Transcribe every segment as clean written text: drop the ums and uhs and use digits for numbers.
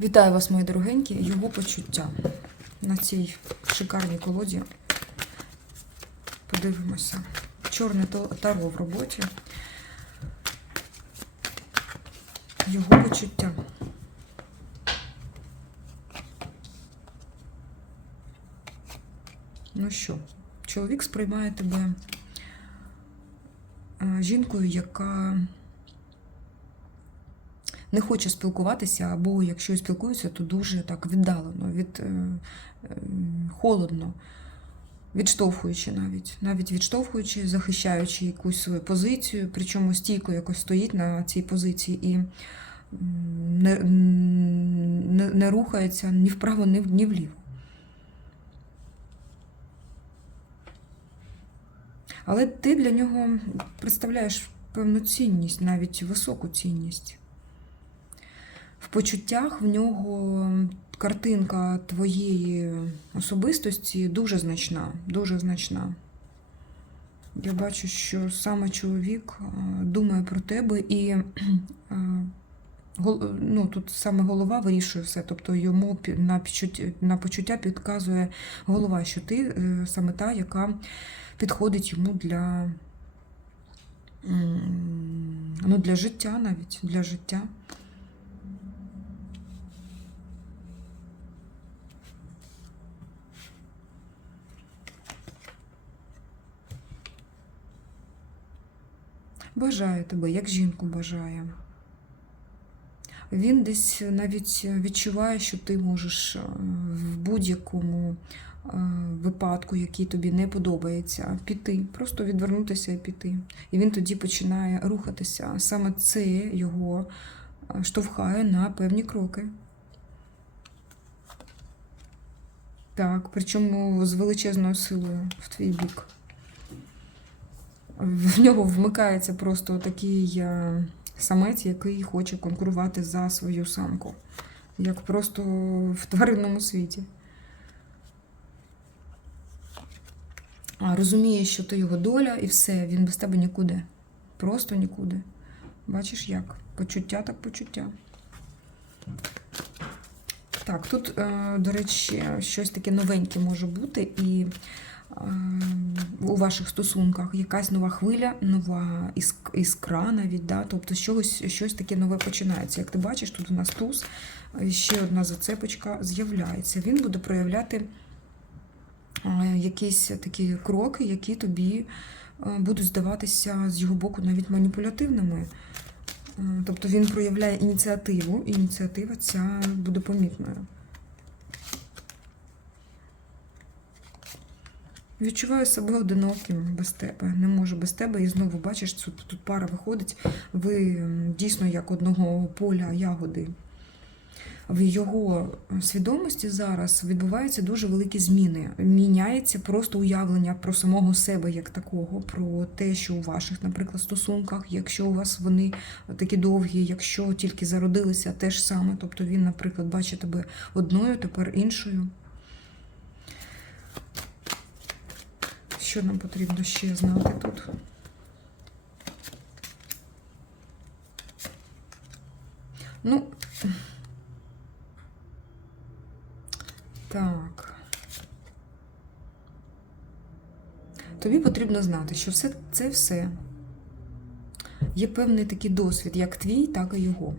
Вітаю вас, мої дорогенькі, його почуття на цій шикарній колоді. Подивимося. Чорне таро в роботі. Його почуття. Ну що, чоловік сприймає тебе жінкою, яка не хоче спілкуватися, або якщо і спілкується, то дуже так віддалено, холодно, відштовхуючи навіть відштовхуючи, захищаючи якусь свою позицію, причому стійко якось стоїть на цій позиції і не рухається ні вправо, ні вліво. Але ти для нього представляєш певну цінність, навіть високу цінність. В почуттях в нього картинка твоєї особистості дуже значна, дуже значна. Я бачу, що саме чоловік думає про тебе і тут саме голова вирішує все, тобто йому на почуття підказує голова, що ти саме та, яка підходить йому для життя навіть, для життя. Бажає тебе, як жінку бажає. Він десь навіть відчуває, що ти можеш в будь-якому випадку, який тобі не подобається, піти, просто відвернутися і піти. І він тоді починає рухатися. Саме це його штовхає на певні кроки. Так, причому з величезною силою в твій бік. В нього вмикається просто такий самець, який хоче конкурувати за свою самку. Як просто в тваринному світі. Розуміє, що ти його доля і все, він без тебе нікуди. Просто нікуди. Бачиш як? Почуття так почуття. Так, тут, до речі, щось таке новеньке може бути і у ваших стосунках якась нова хвиля, нова іскра навіть, да? Тобто щось таке нове починається. Як ти бачиш, тут у нас туз, ще одна зацепочка з'являється. Він буде проявляти якісь такі кроки, які тобі будуть здаватися з його боку навіть маніпулятивними. Тобто він проявляє ініціативу, і ініціатива ця буде помітною. Відчуваю себе одиноким без тебе, не можу без тебе. І знову, бачиш, тут пара виходить, ви дійсно як одного поля ягоди. В його свідомості зараз відбуваються дуже великі зміни. Міняється просто уявлення про самого себе як такого, про те, що у ваших, наприклад, стосунках, якщо у вас вони такі довгі, якщо тільки зародилися, те ж саме. Тобто він, наприклад, бачить тебе одною, тепер іншою. Що нам потрібно ще знати тут? Ну, так. Тобі потрібно знати, що це є певний такий досвід, як твій, так і його.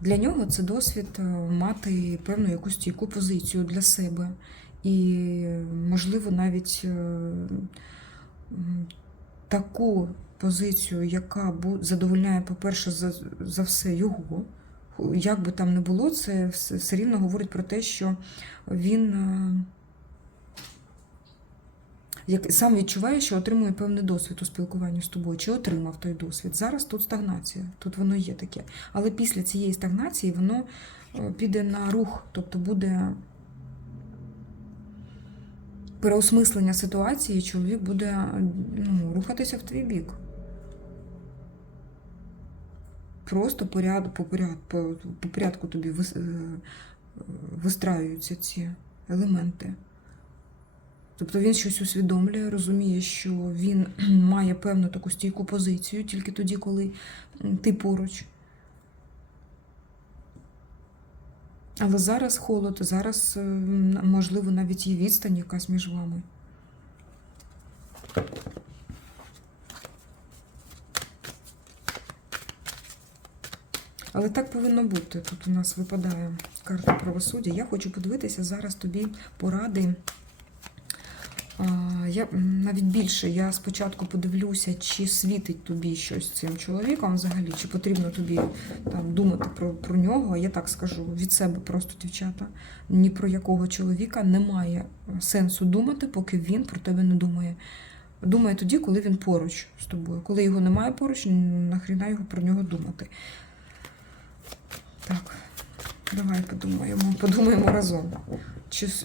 Для нього це досвід мати певну якусь стійку позицію для себе. І, можливо, навіть таку позицію, яка задовольняє, по-перше, за все його. Як би там не було, це все рівно говорить про те, що він сам відчуває, що отримує певний досвід у спілкуванні з тобою, чи отримав той досвід. Зараз тут стагнація, тут воно є таке. Але після цієї стагнації воно піде на рух, тобто буде переосмислення ситуації, і чоловік буде рухатися в твій бік. Просто по порядку тобі вистраюються ці елементи. Тобто він щось усвідомлює, розуміє, що він має певну таку стійку позицію тільки тоді, коли ти поруч. Але зараз холод, зараз, можливо, навіть є відстань якась між вами. Але так повинно бути. Тут у нас випадає карта правосуддя. Я хочу подивитися зараз тобі поради. Я навіть більше, я спочатку подивлюся, чи світить тобі щось цим чоловіком взагалі, чи потрібно тобі там думати про нього. Я так скажу від себе просто, дівчата. Ні про якого чоловіка немає сенсу думати, поки він про тебе не думає. Думає тоді, коли він поруч з тобою. Коли його немає поруч, нахріна його про нього думати. Так, давай подумаємо разом.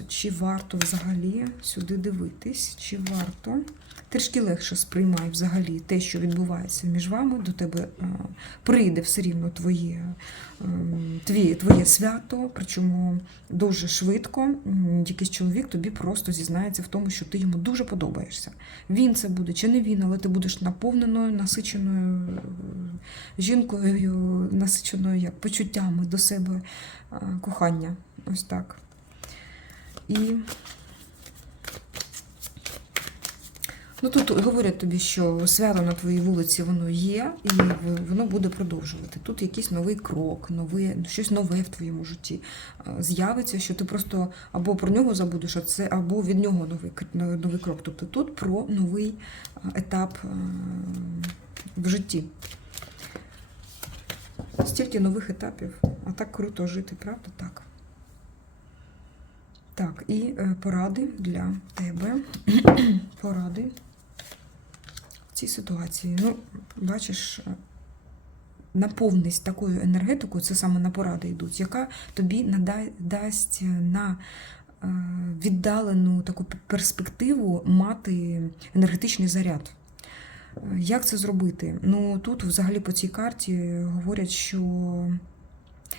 Чи варто взагалі сюди дивитись, чи варто. Трішки легше сприймай взагалі те, що відбувається між вами, до тебе прийде все рівно твоє свято, причому дуже швидко. Якийсь чоловік тобі просто зізнається в тому, що ти йому дуже подобаєшся. Він це буде чи не він, але ти будеш наповненою, насиченою жінкою, насиченою як почуттями до себе кохання. Ось так. І тут говорять тобі, що свято на твоїй вулиці воно є, і воно буде продовжувати. Тут якийсь новий крок, щось нове в твоєму житті з'явиться, що ти просто або про нього забудеш, або від нього новий крок. Тобто тут про новий етап в житті. Стільки нових етапів, а так круто жити, правда? Так. Так, і поради для тебе. Поради в цій ситуації. Бачиш, наповнись такою енергетикою, це саме на поради йдуть, яка тобі дасть на віддалену таку перспективу мати енергетичний заряд. Як це зробити? Тут взагалі по цій карті говорять, що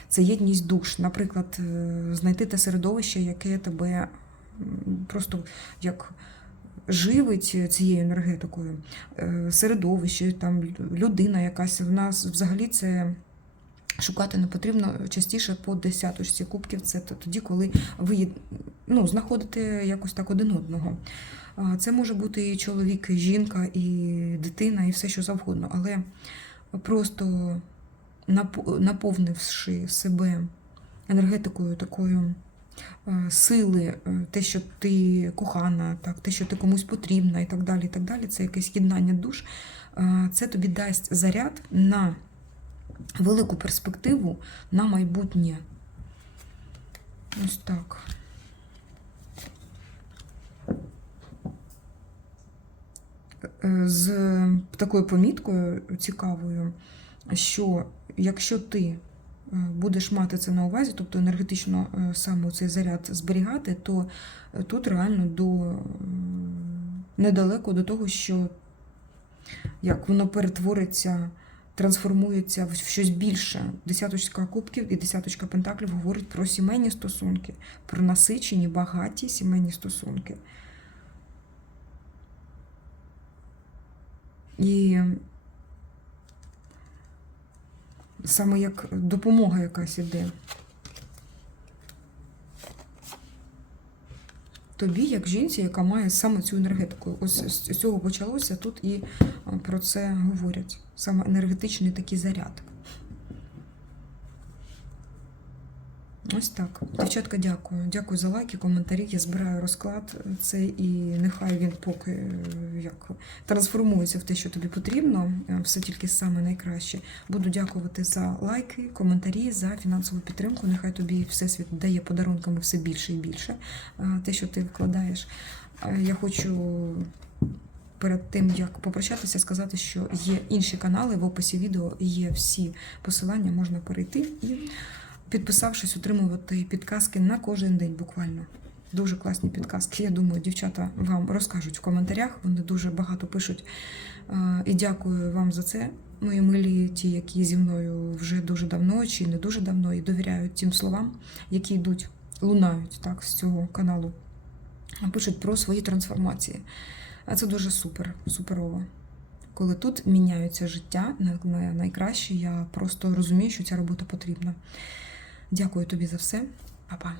це єдність душ. Наприклад, знайти те середовище, яке тебе просто як живить цією енергетикою. Середовище, там людина якась. В нас взагалі це шукати не потрібно частіше по десяточці кубків. Це тоді, коли ви знаходите якось так один одного. Це може бути і чоловік, і жінка, і дитина, і все, що завгодно. Але просто наповнивши себе енергетикою такою сили, те, що ти кохана, так, те, що ти комусь потрібна і так далі, це якесь єднання душ, це тобі дасть заряд на велику перспективу, на майбутнє. Ось так. З такою поміткою цікавою, що якщо ти будеш мати це на увазі, тобто енергетично саме цей заряд зберігати, то тут реально недалеко до того, що як воно перетвориться, трансформується в щось більше. Десяточка кубків і десяточка пентаклів говорить про сімейні стосунки, про насичені, багаті сімейні стосунки. І саме як допомога якась іде. Тобі, як жінці, яка має саме цю енергетику. Ось з цього почалося, тут і про це говорять. Саме енергетичний такий заряд. Ось так. Дівчатка, дякую. Дякую за лайки, коментарі. Я збираю розклад цей, і нехай він поки трансформується в те, що тобі потрібно. Все тільки саме найкраще. Буду дякувати за лайки, коментарі, за фінансову підтримку. Нехай тобі Всесвіт дає подарунками все більше і більше. Те, що ти вкладаєш. Я хочу перед тим, як попрощатися, сказати, що є інші канали. В описі відео є всі посилання, можна перейти і, підписавшись, отримувати підказки на кожен день буквально. Дуже класні підказки. Я думаю, дівчата вам розкажуть в коментарях. Вони дуже багато пишуть. І дякую вам за це, мої милі, ті, які зі мною вже дуже давно чи не дуже давно, і довіряють тим словам, які йдуть, лунають так, з цього каналу. Пишуть про свої трансформації. А це дуже суперово. Коли тут міняються життя на найкраще, я просто розумію, що ця робота потрібна. Дякую тобі за все. Па-па.